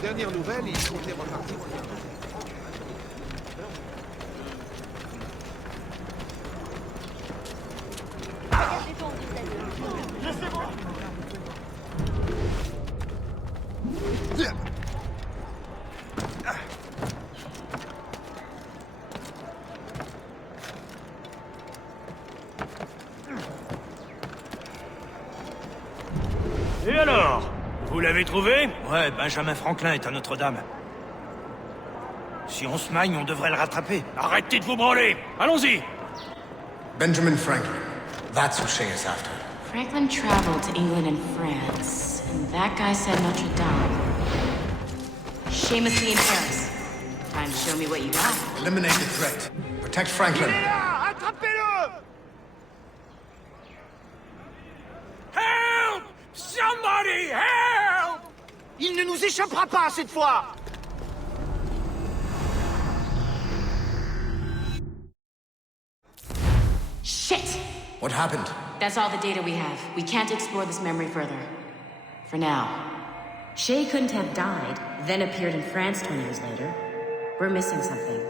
dernières nouvelles, il comptait repartir. Et alors? Vous l'avez trouvé? Ouais, Benjamin Franklin est à Notre-Dame. Si on se magne, on devrait le rattraper. Arrêtez de vous branler! Allons-y! Benjamin Franklin. That's who Shay is after. Franklin traveled to England and France, and that guy said Notre Dame. Shay must be in Paris. Time to show me what you got. Eliminate the threat. Protect Franklin. Attrapez-le! Help! Somebody help! Il ne nous échappera pas cette fois! Shit! What happened? That's all the data we have. We can't explore this memory further. For now. Shay couldn't have died, then appeared in France 20 years later. We're missing something.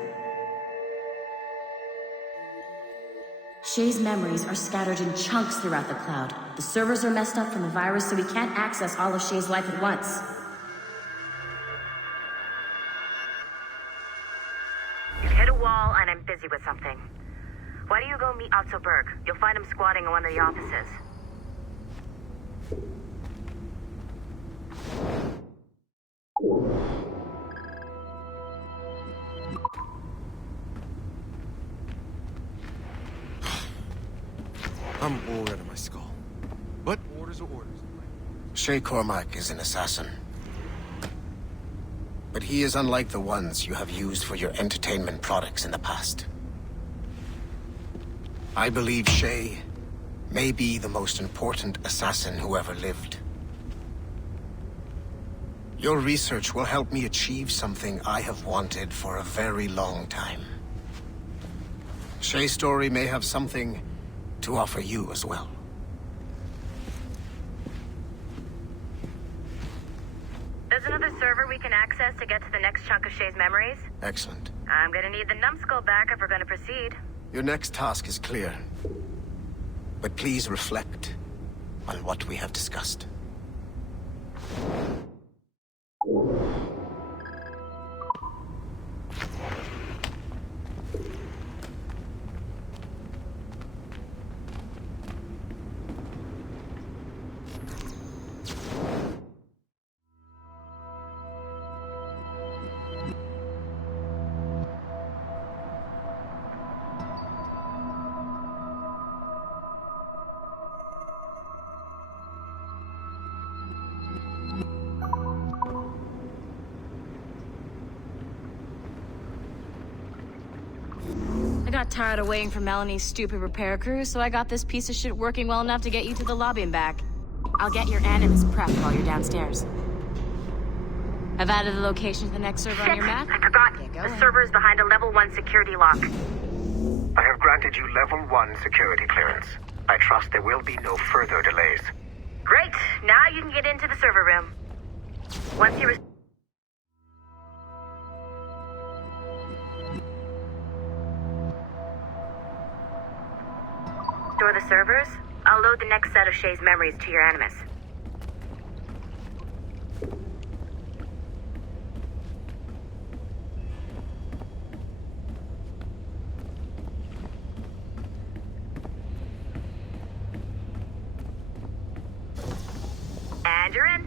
Shay's memories are scattered in chunks throughout the cloud. The servers are messed up from the virus, so we can't access all of Shay's life at once. You've hit a wall, and I'm busy with something. Why don't you go meet Otto Berg? You'll find him squatting in one of the offices. I'm all out of my skull. But orders are orders. Shay Cormac is an assassin. But he is unlike the ones you have used for your entertainment products in the past. I believe Shay may be the most important assassin who ever lived. Your research will help me achieve something I have wanted for a very long time. Shay's story may have something to offer you as well. There's another server we can access to get to the next chunk of Shay's memories. Excellent. I'm gonna need the numbskull back if we're gonna proceed. Your next task is clear. But please reflect on what we have discussed. I got tired of waiting for Melanie's stupid repair crew, so I got this piece of shit working well enough to get you to the lobby and back. I'll get your animus prepped while you're downstairs. I've added the location to the next server on your map. I forgot. Okay, The server is behind a level 1 security lock. I have granted you level 1 security clearance. I trust there will be no further delays. Great. Now you can get into the server room. Once you restore the servers, I'll load the next set of Shay's memories to your animus. And you're in.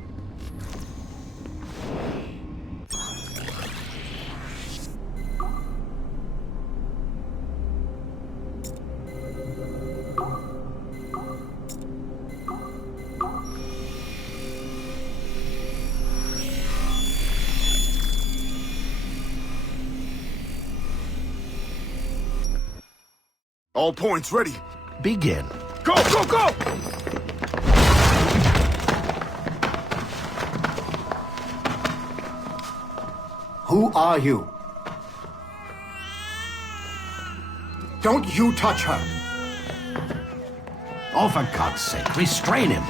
All points ready. Begin. Go, go, go! Who are you? Don't you touch her! Oh, for God's sake, restrain him!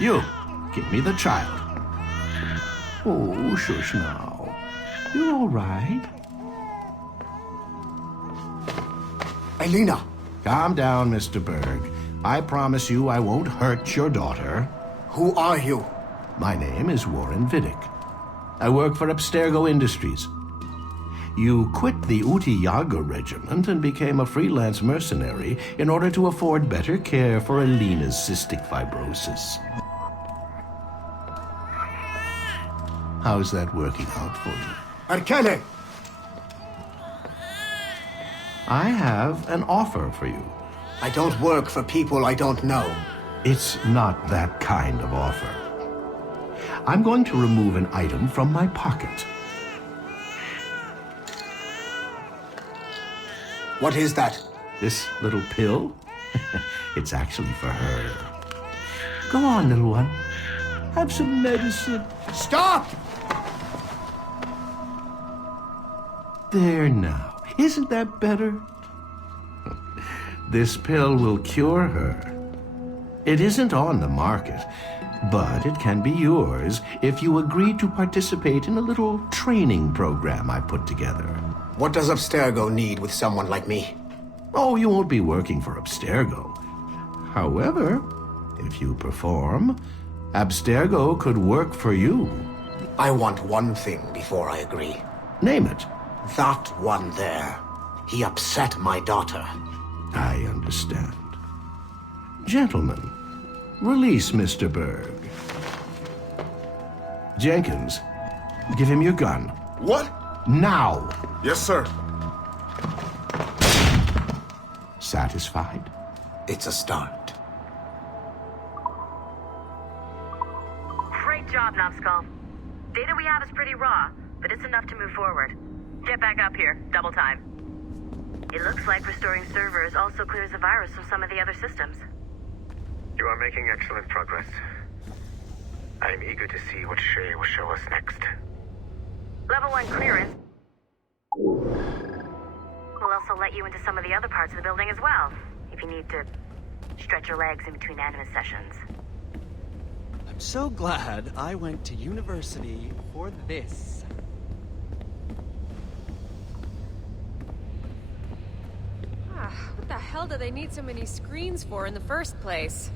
You, Give me the child. Oh, shush now. You're all right. Elena! Calm down, Mr. Berg. I promise you I won't hurt your daughter. Who are you? My name is Warren Vidic. I work for Abstergo Industries. You quit the Utiyaga regiment and became a freelance mercenary in order to afford better care for Elena's cystic fibrosis. How's that working out for you? Arkele! I have an offer for you. I don't work for people I don't know. It's not that kind of offer. I'm going to remove an item from my pocket. What is that? This little pill? It's actually for her. Go on, little one. Have some medicine. Stop! There now. Isn't that better? This pill will cure her. It isn't on the market, but it can be yours if you agree to participate in a little training program I put together. What does Abstergo need with someone like me? Oh, you won't be working for Abstergo. However, if you perform, Abstergo could work for you. I want one thing before I agree. Name it. That one there. He upset my daughter. I understand. Gentlemen, release Mr. Berg. Jenkins, give him your gun. What? Now! Yes, sir. Satisfied? It's a start. Great job, Numbskull. Data we have is pretty raw, but it's enough to move forward. Get back up here. Double time. It looks like restoring servers also clears the virus from some of the other systems. You are making excellent progress. I am eager to see what Shay will show us next. Level 1 clearance. We'll also let you into some of the other parts of the building as well, if you need to stretch your legs in between animus sessions. I'm so glad I went to university for this. What the hell do they need so many screens for in the first place?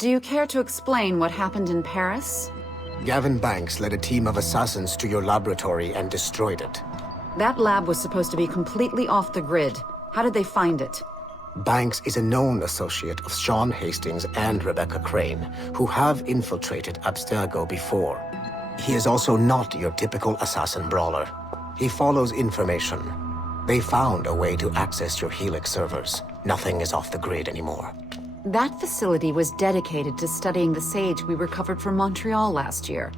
Do you care to explain what happened in Paris? Gavin Banks led a team of assassins to your laboratory and destroyed it. That lab was supposed to be completely off the grid. How did they find it? Banks is a known associate of Sean Hastings and Rebecca Crane, who have infiltrated Abstergo before. He is also not your typical assassin brawler. He follows information. They found a way to access your Helix servers. Nothing is off the grid anymore. That facility was dedicated to studying the sage we recovered from Montreal last year.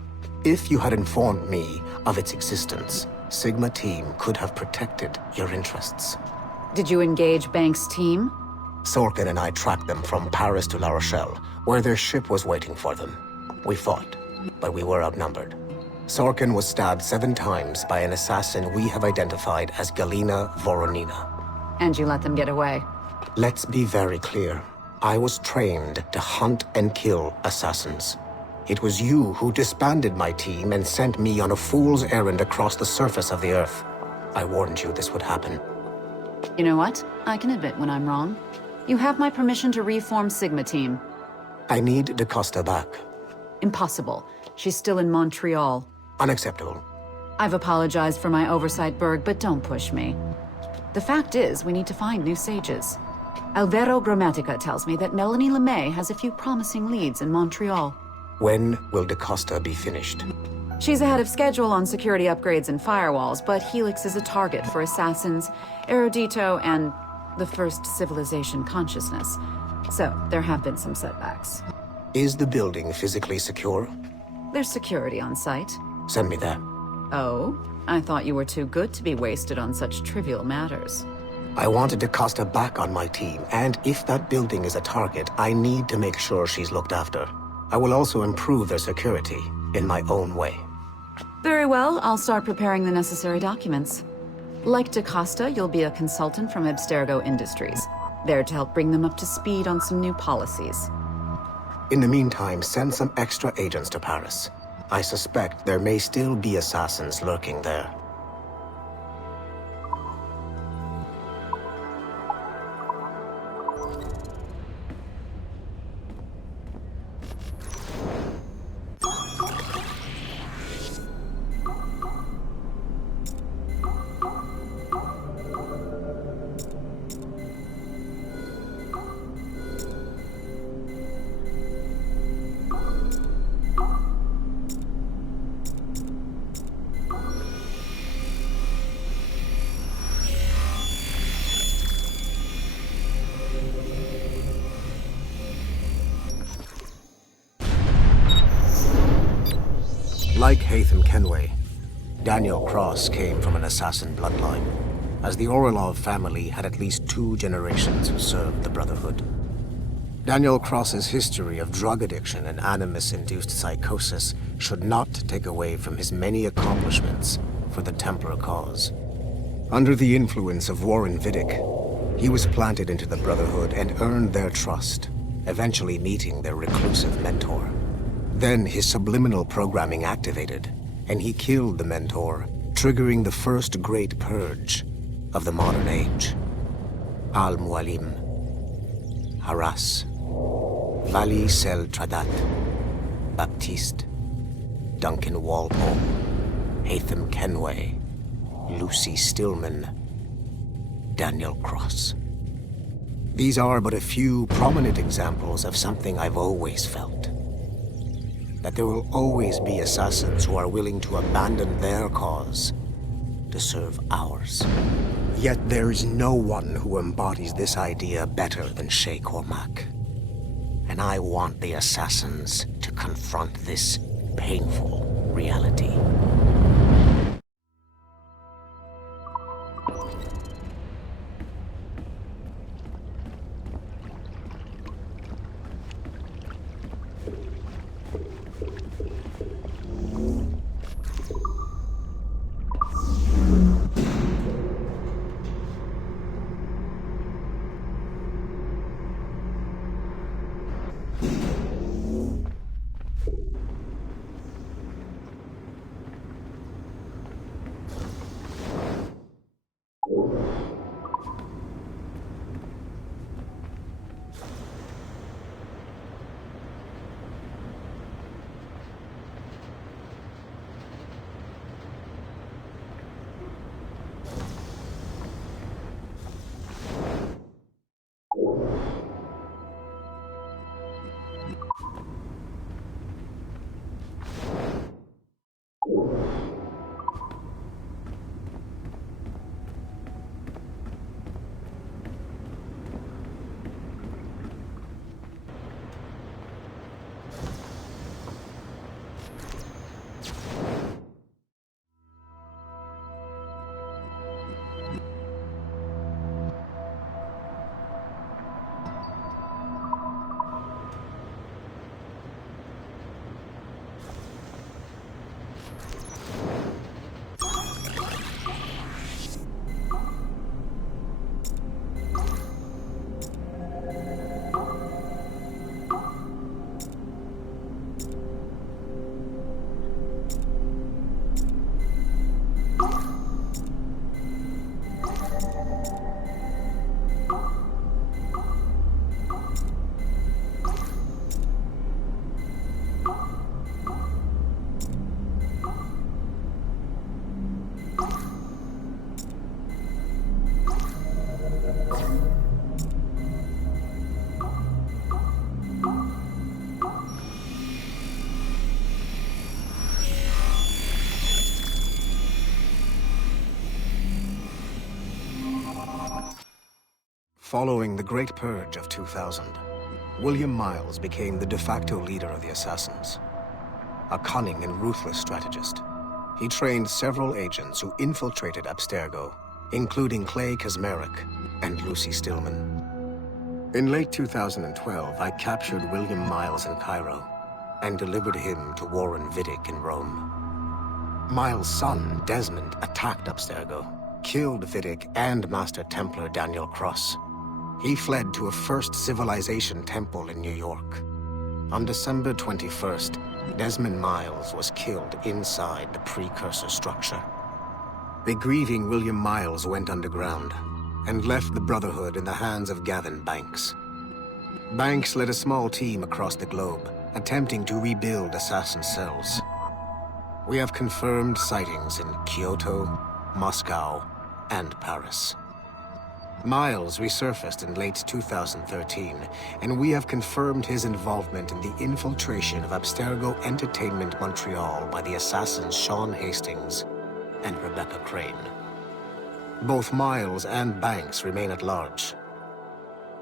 If you had informed me of its existence, Sigma Team could have protected your interests. Did you engage Banks' team? Sorkin and I tracked them from Paris to La Rochelle, where their ship was waiting for them. We fought, but we were outnumbered. Sorkin was stabbed 7 times by an assassin we have identified as Galina Voronina. And you let them get away? Let's be very clear. I was trained to hunt and kill assassins. It was you who disbanded my team and sent me on a fool's errand across the surface of the Earth. I warned you this would happen. You know what? I can admit when I'm wrong. You have my permission to reform Sigma Team. I need DaCosta back. Impossible. She's still in Montreal. Unacceptable. I've apologized for my oversight, Berg, but don't push me. The fact is, we need to find new sages. Alvaro Grammatica tells me that Melanie LeMay has a few promising leads in Montreal. When will DaCosta be finished? She's ahead of schedule on security upgrades and firewalls, but Helix is a target for assassins, Erudito, and the First Civilization consciousness. So, there have been some setbacks. Is the building physically secure? There's security on site. Send me there. Oh? I thought you were too good to be wasted on such trivial matters. I wanted DaCosta back on my team, and if that building is a target, I need to make sure she's looked after. I will also improve their security in my own way. Very well, I'll start preparing the necessary documents. Like DaCosta, you'll be a consultant from Abstergo Industries, there to help bring them up to speed on some new policies. In the meantime, send some extra agents to Paris. I suspect there may still be assassins lurking there. Like Haytham Kenway, Daniel Cross came from an assassin bloodline, as the Orlov family had at least 2 generations who served the Brotherhood. Daniel Cross's history of drug addiction and animus-induced psychosis should not take away from his many accomplishments for the Templar cause. Under the influence of Warren Vidic, he was planted into the Brotherhood and earned their trust, eventually meeting their reclusive mentor. Then his subliminal programming activated, and he killed the mentor, triggering the first great purge of the modern age. Al-Mualim, Haras, Vali Sel Tradat, Baptiste, Duncan Walpole, Haytham Kenway, Lucy Stillman, Daniel Cross. These are but a few prominent examples of something I've always felt. That there will always be assassins who are willing to abandon their cause to serve ours. Yet there is no one who embodies this idea better than Shay Cormac. And I want the assassins to confront this painful reality. Following the Great Purge of 2000, William Miles became the de facto leader of the Assassins. A cunning and ruthless strategist, he trained several agents who infiltrated Abstergo, including Clay Kazmarek and Lucy Stillman. In late 2012, I captured William Miles in Cairo and delivered him to Warren Vidic in Rome. Miles' son, Desmond, attacked Abstergo, killed Vidic and Master Templar Daniel Cross. He fled to a First Civilization temple in New York. On December 21st, Desmond Miles was killed inside the precursor structure. The grieving William Miles went underground and left the Brotherhood in the hands of Gavin Banks. Banks led a small team across the globe, attempting to rebuild assassin cells. We have confirmed sightings in Kyoto, Moscow, and Paris. Miles resurfaced in late 2013, and we have confirmed his involvement in the infiltration of Abstergo Entertainment Montreal by the assassins Sean Hastings and Rebecca Crane. Both Miles and Banks remain at large.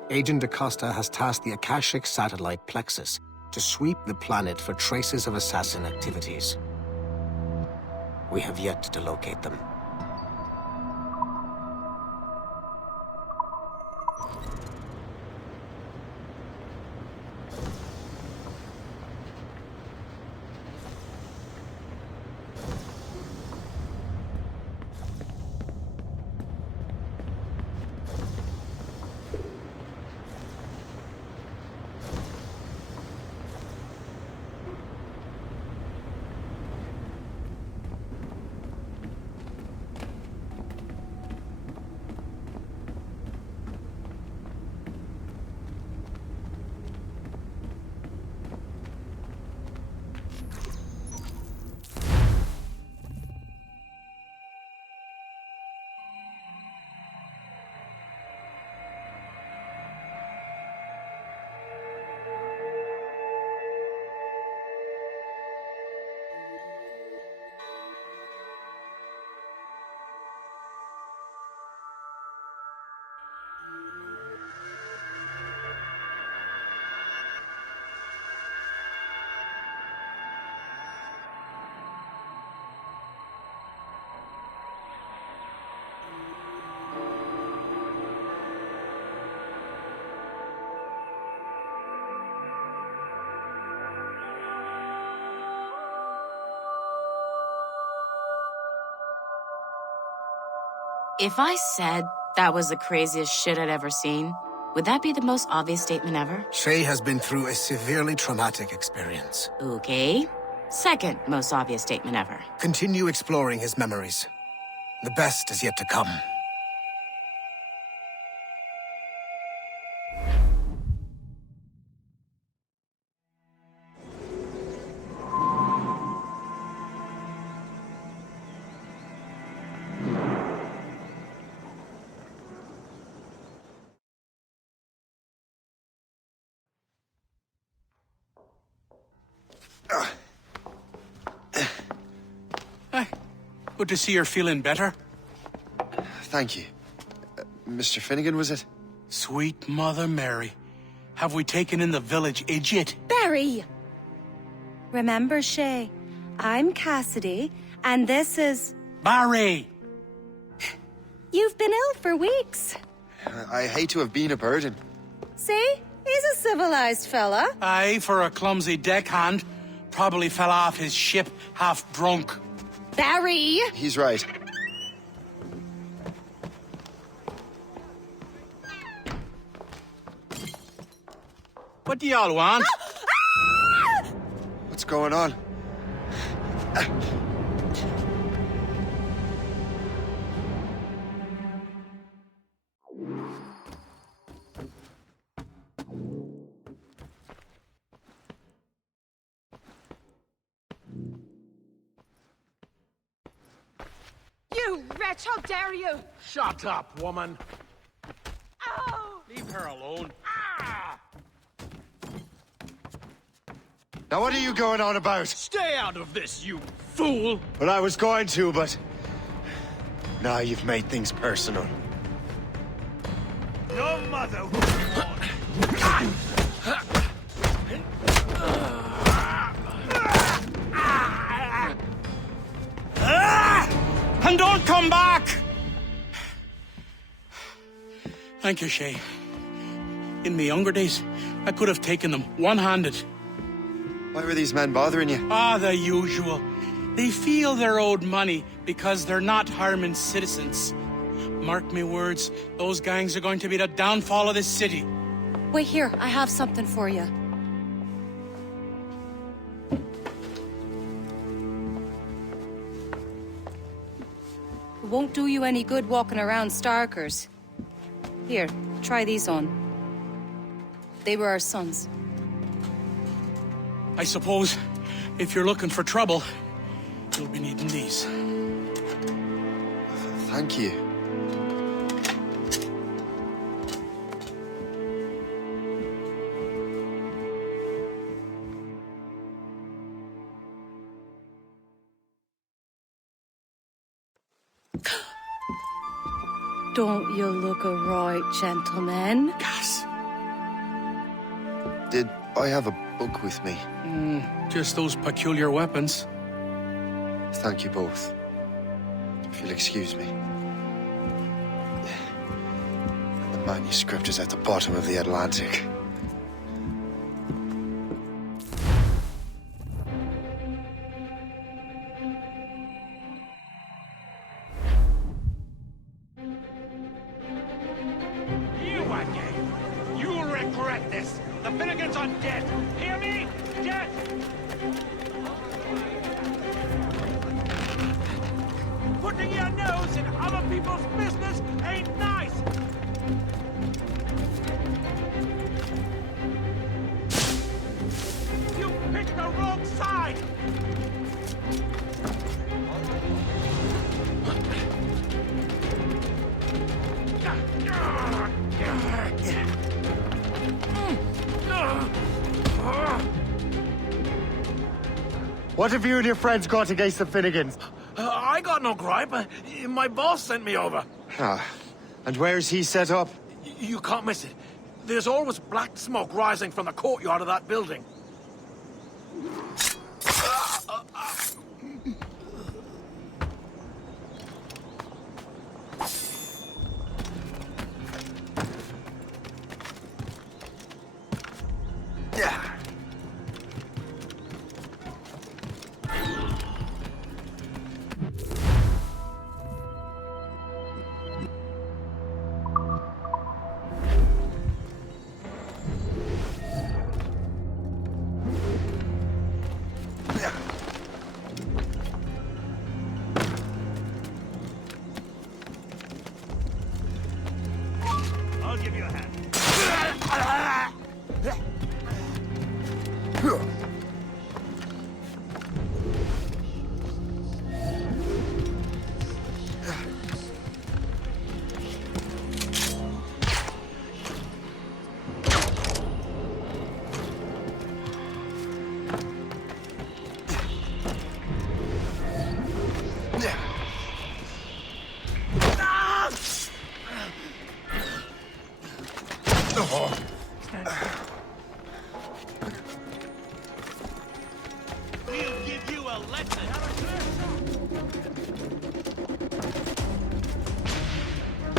Agent DaCosta has tasked the Akashic satellite Plexus to sweep the planet for traces of assassin activities. We have yet to locate them. If I said that was the craziest shit I'd ever seen, would that be the most obvious statement ever? Shay has been through a severely traumatic experience. Okay. Second most obvious statement ever. Continue exploring his memories. The best is yet to come. Good to see you're feeling better. Thank you. Mr. Finnegan, was it? Sweet Mother Mary. Have we taken in the village idiot? Barry! Remember, Shay, I'm Cassidy, and this is... Barry! You've been ill for weeks. I hate to have been a burden. See? He's a civilized fella. Aye, for a clumsy deckhand. Probably fell off his ship half drunk. Barry! He's right. What do y'all want? What's going on? You wretch, how dare you! Shut up, woman. Ow! Leave her alone. Now what are you going on about? Stay out of this, you fool! Well, I was going to, but... Now you've made things personal. Your mother And don't come back! Thank you, Shay. In my younger days, I could have taken them one-handed. Why were these men bothering you? Ah, the usual. They feel they're owed money because they're not harming citizens. Mark me words, those gangs are going to be the downfall of this city. Wait here, I have something for you. It won't do you any good walking around Starkers. Here, try these on. They were our sons. I suppose if you're looking for trouble, you'll be needing these. Thank you. Don't you look a right gentleman? Gas. Did I have a book with me? Just those peculiar weapons. Thank you both. If you'll excuse me. The manuscript is at the bottom of the Atlantic. You again! You'll regret this! The Finnegan's are dead! Hear me? Dead! Putting your nose in other people's business ain't nice! You picked the wrong side! What have you and your friends got against the Finnegans? I got no gripe. My boss sent me over. Ah, and where's he set up? You can't miss it. There's always black smoke rising from the courtyard of that building. I'll give you a hand. We'll give you a lesson.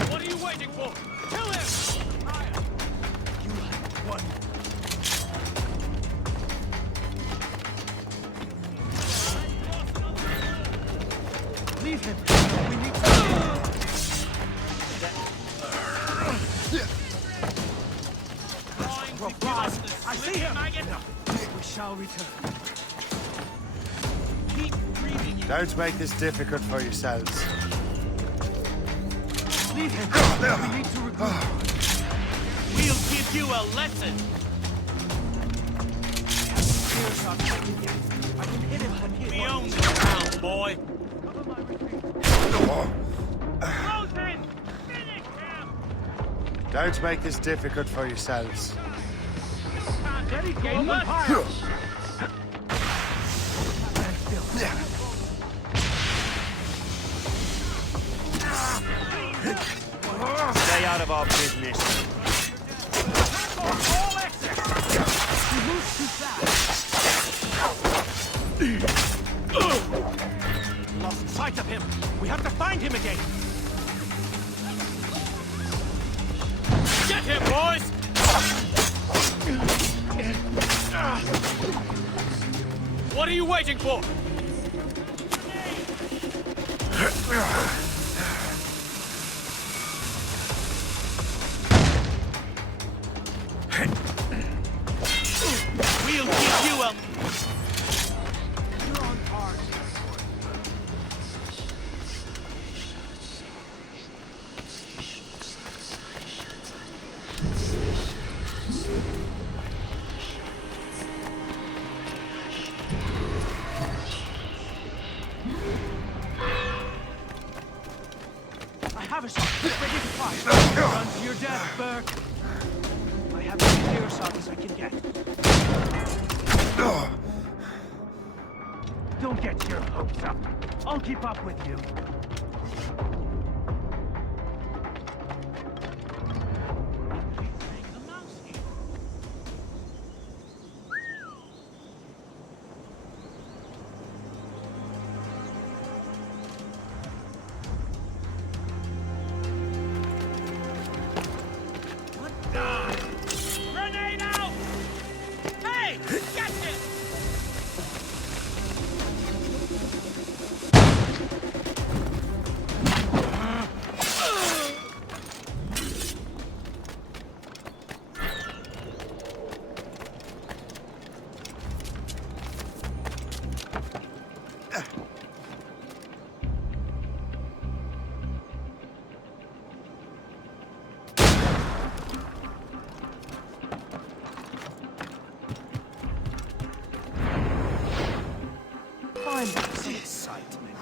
What are you waiting for? Kill him! You have won. Leave him. We need to... I see him. We shall return. Keep breathing. Don't make this difficult for yourselves. Leave him. We need to regroup. We'll give you a lesson. I can hit him from here. We own this town, boy. Close in. Finish him. Don't make this difficult for yourselves. Steady, game with fire. Stay out of our business. All access. He moves too fast. Lost sight of him. We have to find him again. Get him, boys! What are you waiting for? We'll keep you up. You're on guard. I have a shot. Ready to fire. Run to your death, Burke. I have as clear shot as I can get. Don't get your hopes up. I'll keep up with you. Grenade out! Hey! Get him! Find that excitement.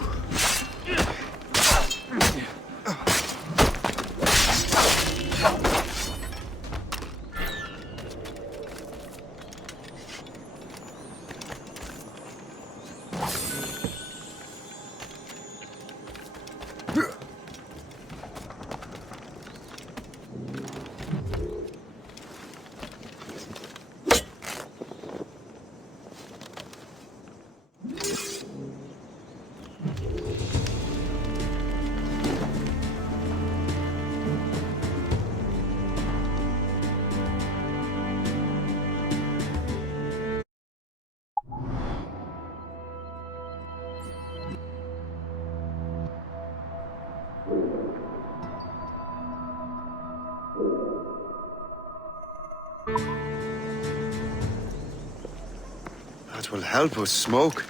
That will help us smoke.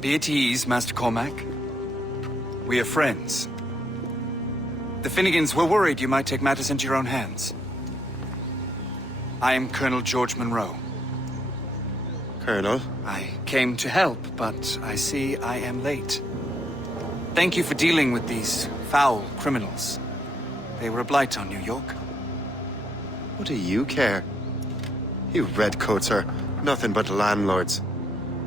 Be at ease, Master Cormac. We are friends. The Finnegans were worried you might take matters into your own hands. I am Colonel George Monroe. Colonel? I came to help, but I see I am late. Thank you for dealing with these foul criminals. They were a blight on New York. What do you care? You redcoats are nothing but landlords.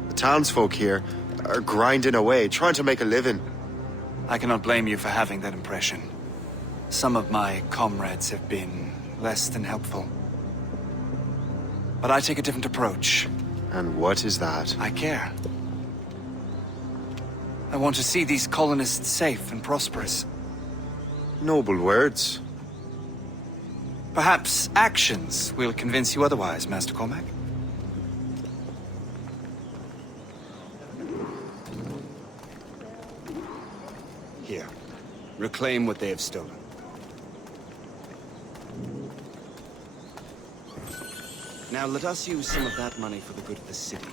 The townsfolk here are grinding away, trying to make a living. I cannot blame you for having that impression. Some of my comrades have been less than helpful. But I take a different approach. And what is that? I care. I want to see these colonists safe and prosperous. Noble words. Perhaps actions will convince you otherwise, Master Cormac. Here. Reclaim what they have stolen. Now let us use some of that money for the good of the city.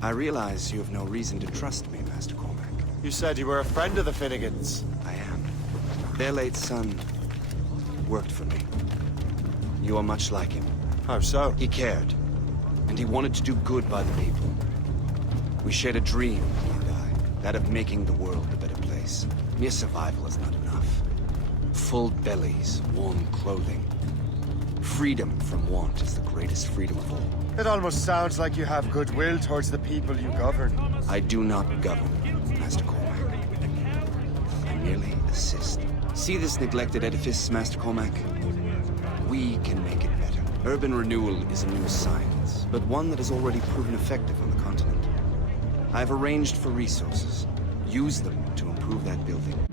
I realize you have no reason to trust me, Master Cormac. You said you were a friend of the Finnegans. I am. Their late son worked for me. You are much like him. How so? He cared, and he wanted to do good by the people. We shared a dream, he and I, that of making the world a better place. Mere survival is not enough. Full bellies, warm clothing, Freedom from want is the greatest freedom of all. It almost sounds like you have goodwill towards the people you govern. I do not govern, Master Cormac. I merely assist. See this neglected edifice, Master Cormac? We can make it better. Urban renewal is a new science, but one that has already proven effective on the continent. I've arranged for resources. Use them to improve that building.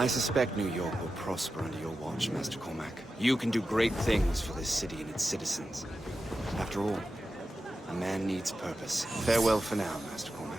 I suspect New York will prosper under your watch, Master Cormac. You can do great things for this city and its citizens. After all, a man needs purpose. Farewell for now, Master Cormac.